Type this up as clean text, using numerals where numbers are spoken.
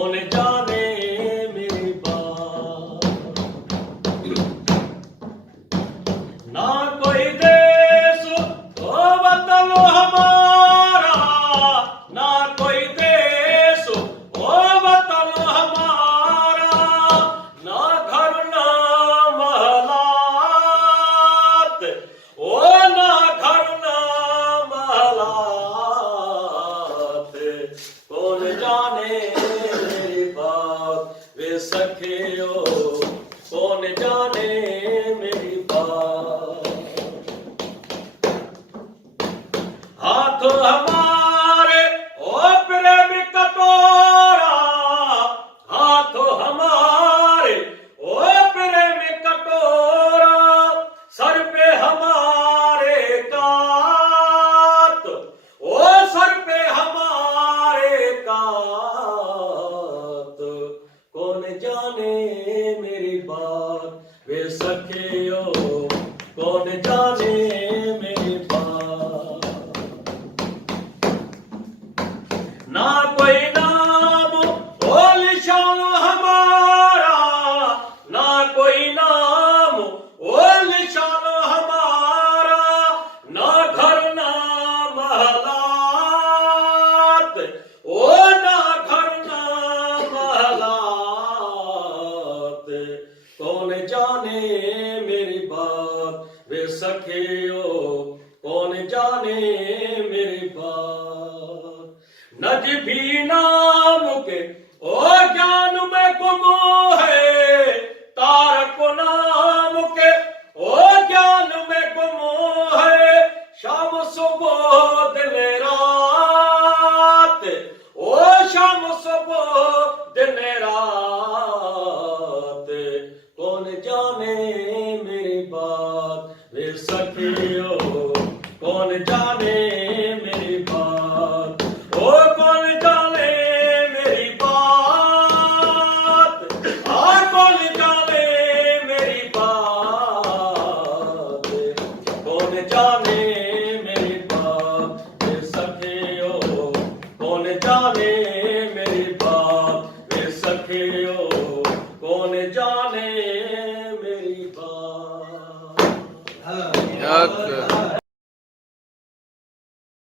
कौन जाने मेरी बात। ना कोई देश ओ वतन हमारा, ना कोई देश ओ वतन हमारा, ना घर ना महलात, ओ ना घर ना महलात। कौन जाने मेरी बात वे सखियो, कौन जाने मेरी बात। हाथ हमारे ओ प्रेम कटोरा, हाथ हमारे ओ प्रेम कटोरा, सर पे हमारे कात, ओ सर पे हमारे कात। कौन जाने मेरी बात वे सखियो, कौन जाने मेरी बात। ना कोई नाम ओ निशान हमारा, ना कोई नाम ओ निशान हमारा, ना घर ना महलात, ओ ना घर ना महलात। कौन जाने मेरी बात वे सखियो, कौन जाने मेरी बात। नजबी नाम के ओ ज्ञान में गुम है, तारक नाम के ओ ज्ञान में गुम है, शाम सुबह दिन रात, ओ शाम सुबह दिन रात। कौन जाने मेरी बात वे सखियो, कौन जाने